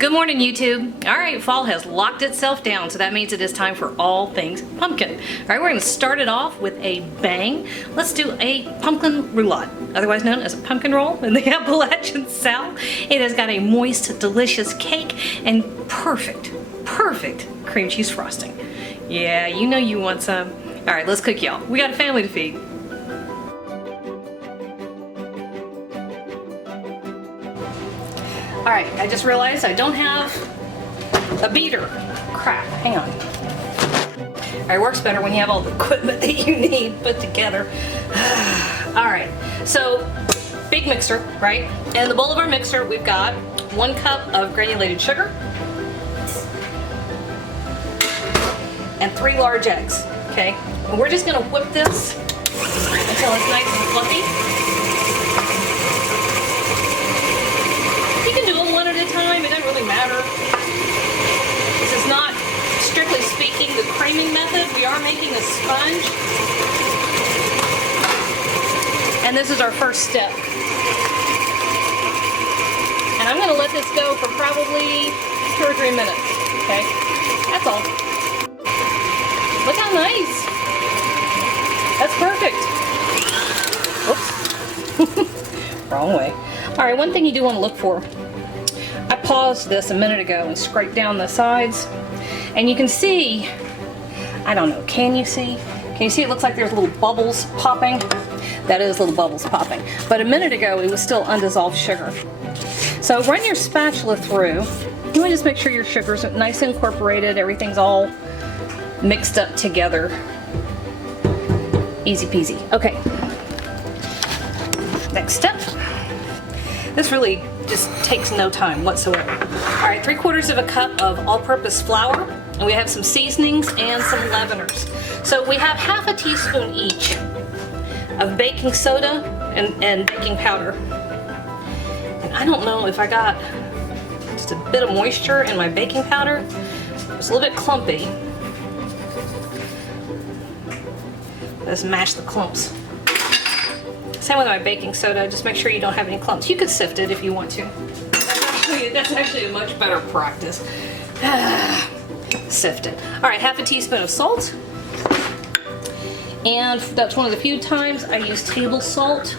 Good morning, YouTube. All right, fall has locked itself down, so that means it is time for all things pumpkin. All right, we're going to start it off with a bang. Let's do a pumpkin roulade, otherwise known as a pumpkin roll in the Appalachian South. It has got a moist, delicious cake and perfect cream cheese frosting. Yeah, you know you want some. All right, let's cook, y'all. We got a family to feed. All right, I just realized I don't have a beater. Crap, hang on. All right, works better when you have all the equipment that you need put together. All right, so big mixer, right? And in the bowl of our mixer, we've got 1 cup of granulated sugar and 3 large eggs, okay? And we're just gonna whip this until it's nice and fluffy. You can do them one at a time, it doesn't really matter. This is not, strictly speaking, the creaming method. We are making a sponge. And this is our first step. And I'm gonna let this go for probably 2 or 3 minutes, okay? That's all. Look how nice. That's perfect. Oops. Wrong way. All right, one thing you do want to look for. I paused this a minute ago and scraped down the sides, and you can see, I don't know, can you see? Can you see it looks like there's little bubbles popping? That is little bubbles popping. But a minute ago, it was still undissolved sugar. So run your spatula through. You want to just make sure your sugar's nice and incorporated, everything's all mixed up together. Easy peasy. Okay. Next step. This really just takes no time whatsoever. All right, 3/4 cup of all-purpose flour, and we have some seasonings and some leaveners. So we have 1/2 teaspoon each of baking soda and baking powder. And I don't know if I got just a bit of moisture in my baking powder. It's a little bit clumpy. Let's mash the clumps. Same with my baking soda, just make sure you don't have any clumps. You could sift it if you want to. That's actually a much better practice. Sift it. All right, 1/2 teaspoon of salt. And that's one of the few times I use table salt.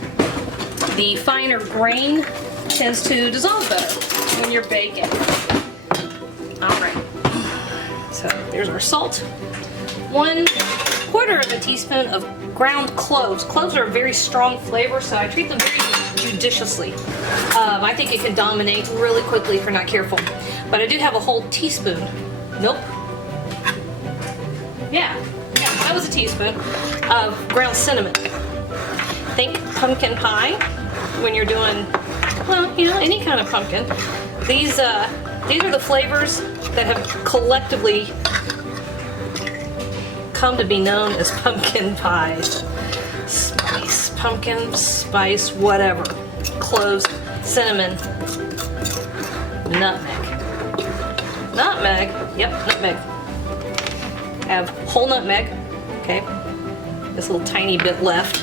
The finer grain tends to dissolve better when you're baking. All right, so there's our salt. 1/4 teaspoon of ground cloves. Cloves are a very strong flavor, so I treat them very judiciously. I think it can dominate really quickly if you're not careful. But I do have a whole teaspoon. Nope. Yeah, that was a teaspoon of ground cinnamon. Think pumpkin pie when you're doing, well, you know, any kind of pumpkin. These are the flavors that have collectively come to be known as pumpkin pie. Spice, pumpkin, spice, whatever. Cloves, cinnamon, nutmeg. Nutmeg, yep, nutmeg. I have whole nutmeg, okay? This little tiny bit left.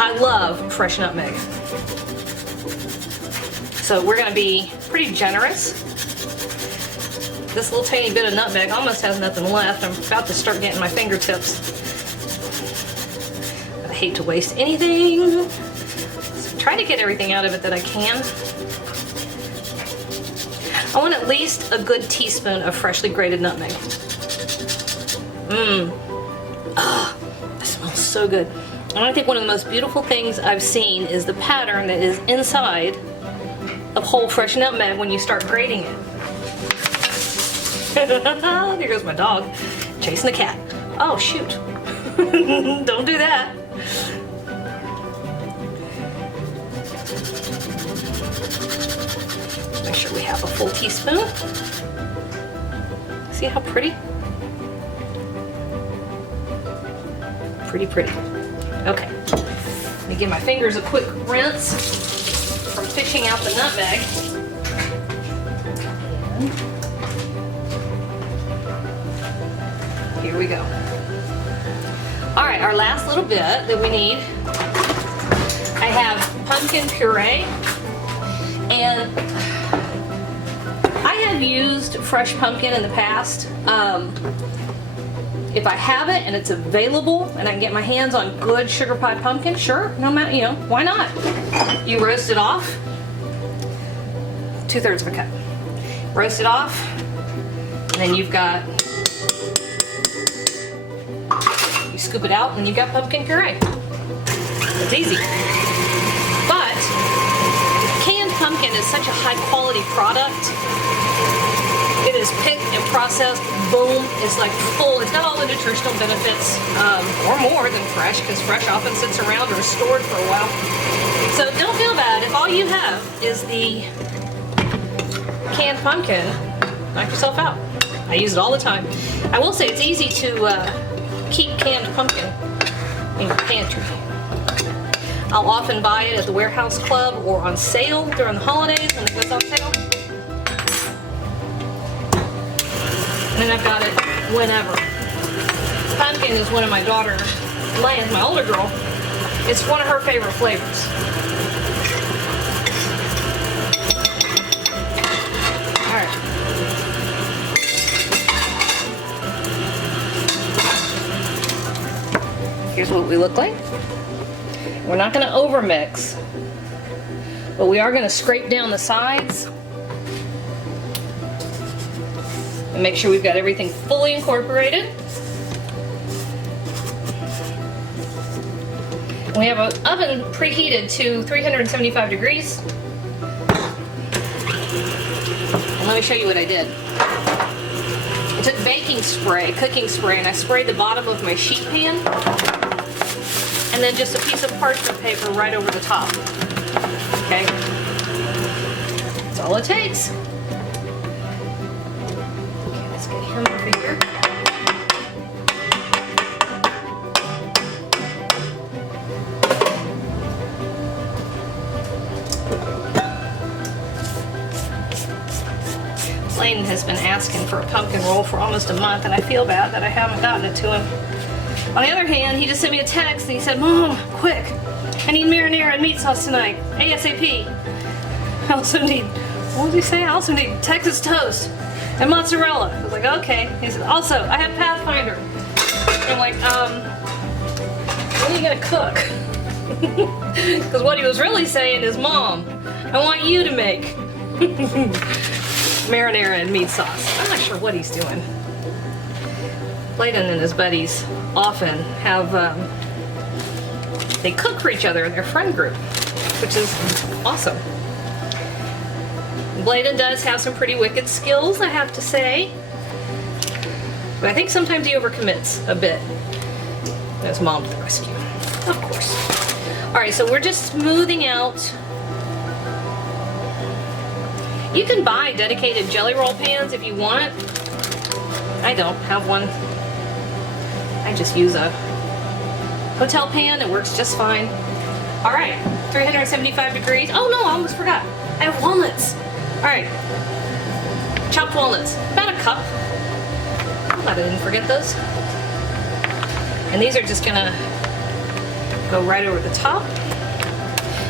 I love fresh nutmeg. So we're gonna be pretty generous. This little tiny bit of nutmeg almost has nothing left. I'm about to start getting my fingertips. I hate to waste anything. So try to get everything out of it that I can. I want at least a good teaspoon of freshly grated nutmeg. Ah, that smells so good. And I think one of the most beautiful things I've seen is the pattern that is inside of whole fresh nutmeg when you start grating it. There goes my dog, chasing the cat. Oh, shoot. Don't do that. Make sure we have a full teaspoon. See how pretty? Pretty. Okay. Let me give my fingers a quick rinse from fishing out the nutmeg. Here we go. All right, our last little bit that we need. I have pumpkin puree, and I had have used fresh pumpkin in the past. If I have it and it's available and I can get my hands on good sugar pie pumpkin, sure, no matter, you know, why not? You roast it off, 2/3 of a cup. Roast it off, and then you've got, you scoop it out and you've got pumpkin puree. It's easy. But canned pumpkin is such a high quality product. It is picked and processed, boom, it's like full, it's got all the nutritional benefits, or more than fresh, because fresh often sits around or is stored for a while. So don't feel bad. If all you have is the canned pumpkin, knock yourself out. I use it all the time. I will say it's easy to keep canned pumpkin in your pantry. I'll often buy it at the Warehouse Club or on sale during the holidays when it goes on sale. And then I've got it whenever. Pumpkin is one of my daughter, Lance, my older girl, it's one of her favorite flavors. Alright. Here's what we look like. We're not going to overmix, but we are going to scrape down the sides and make sure we've got everything fully incorporated. We have an oven preheated to 375 degrees. And let me show you what I did. I took baking spray, cooking spray, and I sprayed the bottom of my sheet pan, and then just a piece of parchment paper right over the top. Okay? That's all it takes. Let's get him over here. Layden has been asking for a pumpkin roll for almost a month, and I feel bad that I haven't gotten it to him. On the other hand, he just sent me a text and he said, "Mom, quick, I need marinara and meat sauce tonight, ASAP. I also need," what did he say? "I also need Texas toast and mozzarella." I was like, okay. He said, "Also, I have Pathfinder." And I'm like, when are you gonna cook? Because what he was really saying is, "Mom, I want you to make marinara and meat sauce." I'm not sure what he's doing. Layden and his buddies often have, they cook for each other in their friend group, which is awesome. Layden does have some pretty wicked skills, I have to say. But I think sometimes he overcommits a bit. There's Mom to the rescue, of course. Alright, so we're just smoothing out. You can buy dedicated jelly roll pans if you want. I don't have one. I just use a hotel pan. It works just fine. All right, 375 degrees. Oh no, I almost forgot. I have walnuts. All right, chopped walnuts, about a cup. I'm glad I didn't forget those. And these are just gonna go right over the top.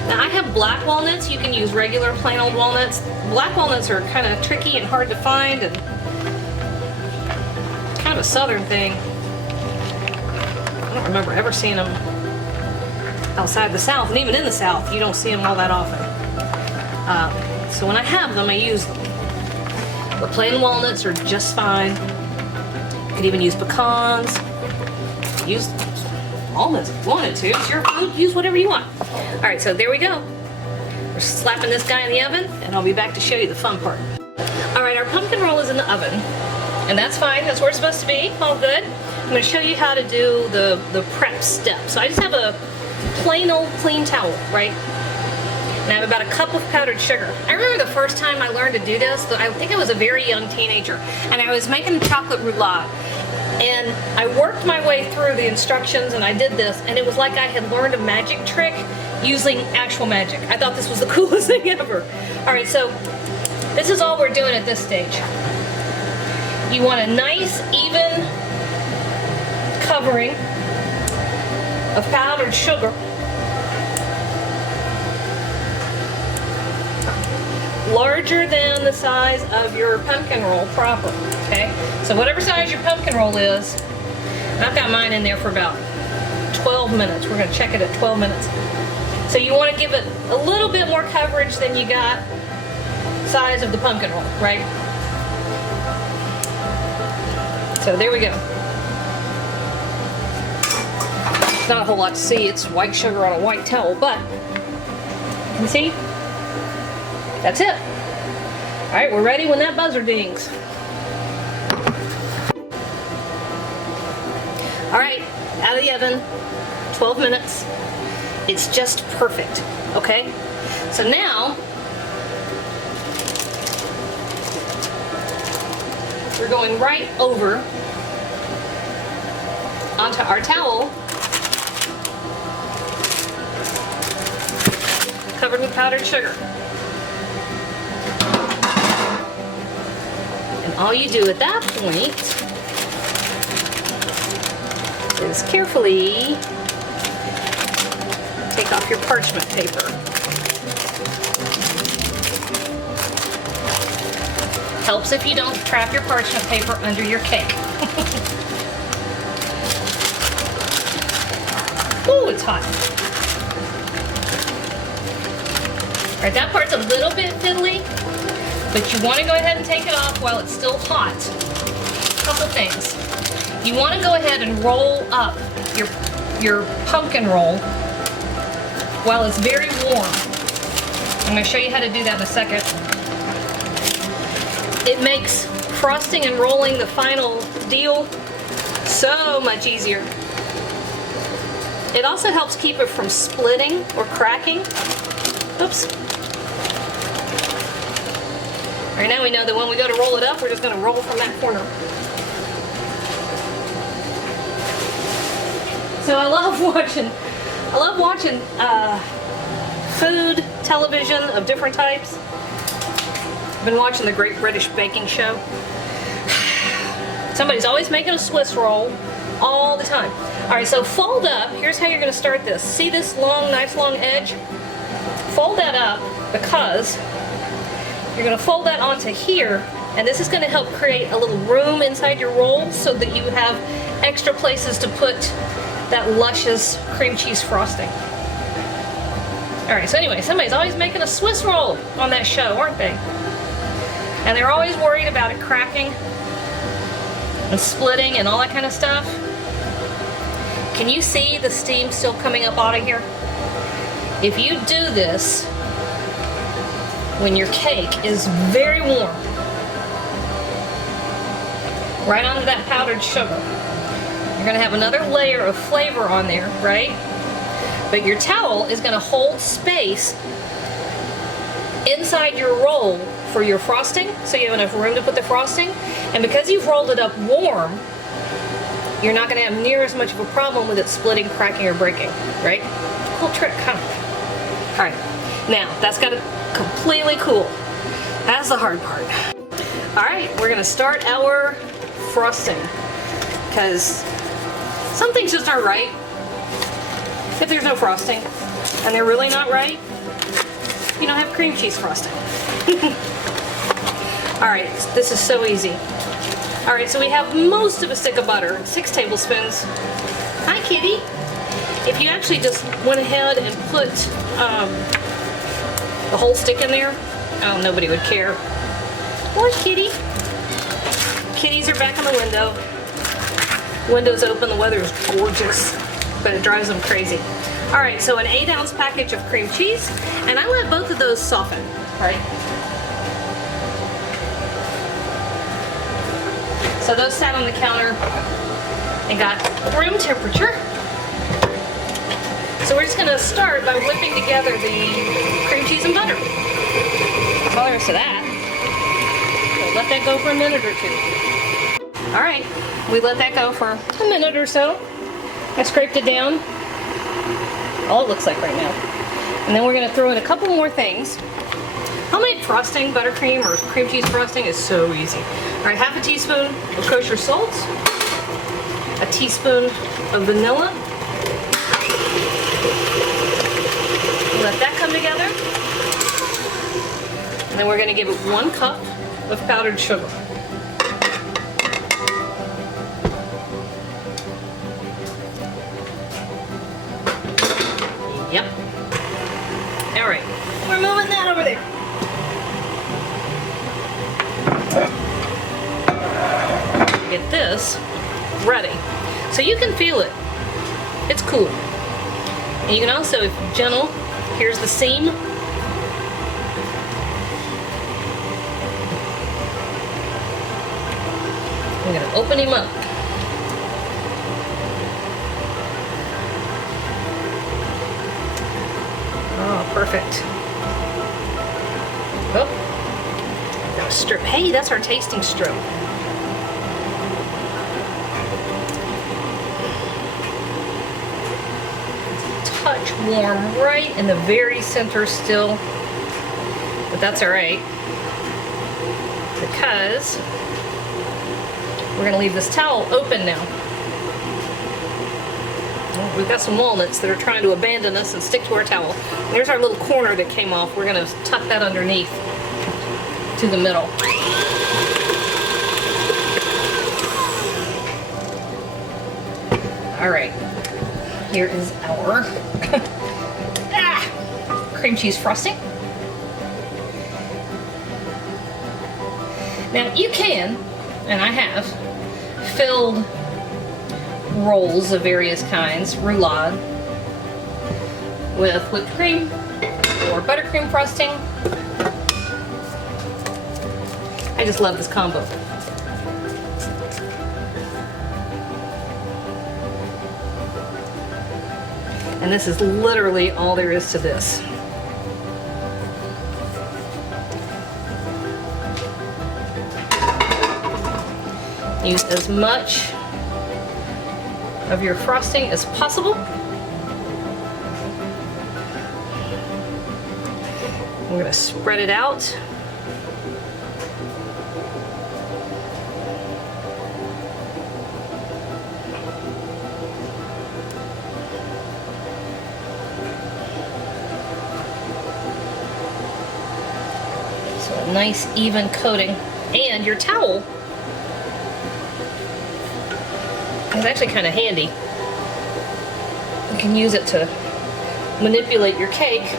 Now I have black walnuts. You can use regular plain old walnuts. Black walnuts are kind of tricky and hard to find, and it's kind of a southern thing. I don't remember ever seeing them outside the South, and even in the South, you don't see them all that often. So when I have them, I use them. But plain walnuts are just fine. You could even use pecans. Use almonds if you wanted to. It's your food. Use whatever you want. All right, so there we go. We're slapping this guy in the oven, and I'll be back to show you the fun part. All right, our pumpkin roll is in the oven, and that's fine. That's where it's supposed to be. All good. I'm going to show you how to do the prep step. So I just have a plain old clean towel, right? And I have about a cup of powdered sugar. I remember the first time I learned to do this, I think I was a very young teenager, and I was making chocolate roulade. And I worked my way through the instructions, and I did this, and it was like I had learned a magic trick using actual magic. I thought this was the coolest thing ever. All right, so this is all we're doing at this stage. You want a nice, even covering of powdered sugar. larger than the size of your pumpkin roll proper, okay? So whatever size your pumpkin roll is, and I've got mine in there for about 12 minutes. We're gonna check it at 12 minutes. So you wanna give it a little bit more coverage than you got size of the pumpkin roll, right? So there we go. Not a whole lot to see. It's white sugar on a white towel, but you can see, that's it. All right, we're ready when that buzzer dings. All right, out of the oven, 12 minutes. It's just perfect, okay? So now, we're going right over onto our towel covered with powdered sugar. And all you do at that point is carefully take off your parchment paper. Helps if you don't trap your parchment paper under your cake. Ooh, it's hot. All right, that part's a little bit fiddly, but you want to go ahead and take it off while it's still hot. Couple things. You want to go ahead and roll up your pumpkin roll while it's very warm. I'm going to show you how to do that in a second. It makes frosting and rolling the final deal so much easier. It also helps keep it from splitting or cracking. Oops. All right, now we know that when we go to roll it up, we're just going to roll from that corner. So I love watching food television of different types. I've been watching the Great British Baking Show. Somebody's always making a Swiss roll all the time. All right, so fold up. Here's how you're going to start this. See this long, nice long edge? Fold that up because you're going to fold that onto here, and this is going to help create a little room inside your roll so that you have extra places to put that luscious cream cheese frosting. All right, so anyway, somebody's always making a Swiss roll on that show, aren't they? And they're always worried about it cracking and splitting and all that kind of stuff. Can you see the steam still coming up out of here? If you do this when your cake is very warm, right onto that powdered sugar, you're gonna have another layer of flavor on there, right? But your towel is gonna hold space inside your roll for your frosting, so you have enough room to put the frosting. And because you've rolled it up warm, you're not gonna have near as much of a problem with it splitting, cracking, or breaking, right? Cool trick, huh? All right, now that's got to completely cool. That's the hard part. All right, we're gonna start our frosting because some things just aren't right if there's no frosting, and they're really not right. You don't have cream cheese frosting. All right, this is so easy. All right, so we have most of a stick of butter, 6 tablespoons. Hi, kitty. If you actually just went ahead and put the whole stick in there, oh, nobody would care. What, kitty? Kitties are back in the window. Window's open, the weather is gorgeous, but it drives them crazy. All right, so an 8-ounce package of cream cheese, and I let both of those soften, right? So those sat on the counter and got room temperature. So we're just gonna start by whipping together the cream cheese and butter. All there is to that. So let that go for a minute or two. All right, we let that go for a minute or so. I scraped it down. All it looks like right now. And then we're gonna throw in a couple more things. Homemade frosting, buttercream, or cream cheese frosting is so easy. All right, half a teaspoon of kosher salt, a teaspoon of vanilla. Let that come together. And then we're going to give it 1 cup of powdered sugar. Yep. All right, we're moving that over there. Get this ready. So you can feel it. It's cool. And you can also, if gentle, here's the seam. I'm gonna open him up. Oh, perfect. Oh, got a strip. Hey, that's our tasting strip. Touch warm right in the very center still, but that's all right because we're going to leave this towel open now. We've got some walnuts that are trying to abandon us and stick to our towel. There's our little corner that came off. We're going to tuck that underneath to the middle. All right, here is our cream cheese frosting. Now you can, and I have, filled rolls of various kinds, roulade, with whipped cream or buttercream frosting. I just love this combo. And this is literally all there is to this. Use as much of your frosting as possible. We're going to spread it out. So a nice even coating. And your towel is actually kind of handy. You can use it to manipulate your cake.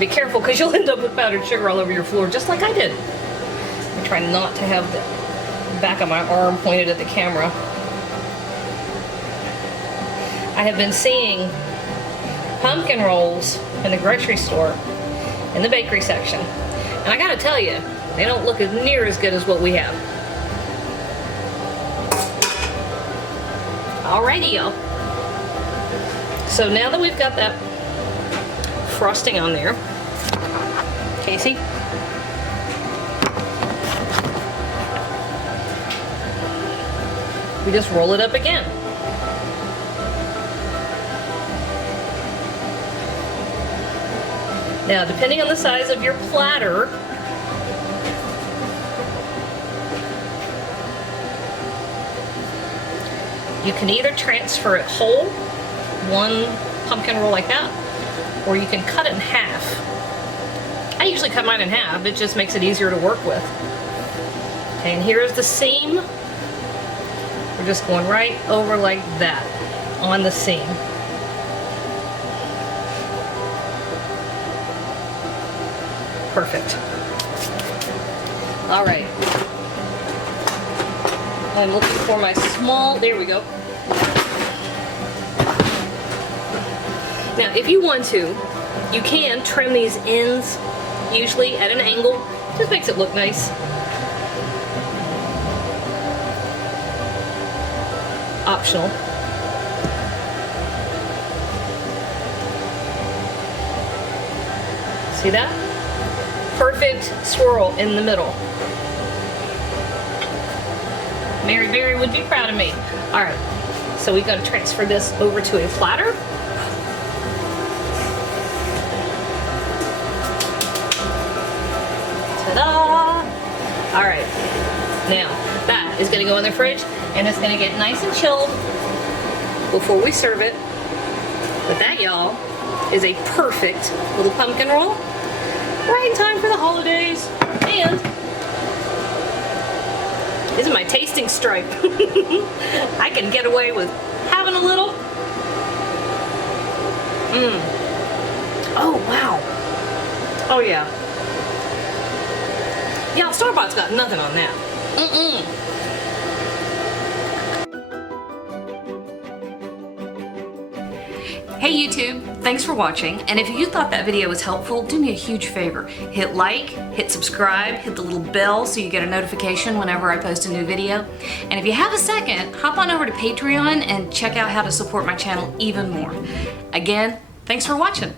Be careful because you'll end up with powdered sugar all over your floor, just like I did. I try not to have the back of my arm pointed at the camera. I have been seeing pumpkin rolls in the grocery store, in the bakery section. And I gotta tell you, they don't look as near as good as what we have. Alrighty, y'all. So now that we've got that frosting on there, Casey, we just roll it up again. Now, depending on the size of your platter, you can either transfer it whole, one pumpkin roll like that, or you can cut it in half. I usually cut mine in half, it just makes it easier to work with. Okay, and here's the seam. We're just going right over like that on the seam. Perfect. All right. I'm looking for my small, there we go. Now, if you want to, you can trim these ends, usually at an angle. Just makes it look nice. Optional. See that? Perfect swirl in the middle. Mary Berry would be proud of me. All right, so we're gonna transfer this over to a platter. Ta-da! All right, now that is gonna go in the fridge and it's gonna get nice and chilled before we serve it. But that, y'all, is a perfect little pumpkin roll. Right in time for the holidays. And this is my tasting stripe. I can get away with having a little. Oh, wow. Oh, yeah. Yeah, Starbucks got nothing on that. Hey YouTube, thanks for watching, and if you thought that video was helpful, do me a huge favor. Hit like, hit subscribe, hit the little bell so you get a notification whenever I post a new video. And if you have a second, hop on over to Patreon and check out how to support my channel even more. Again, thanks for watching.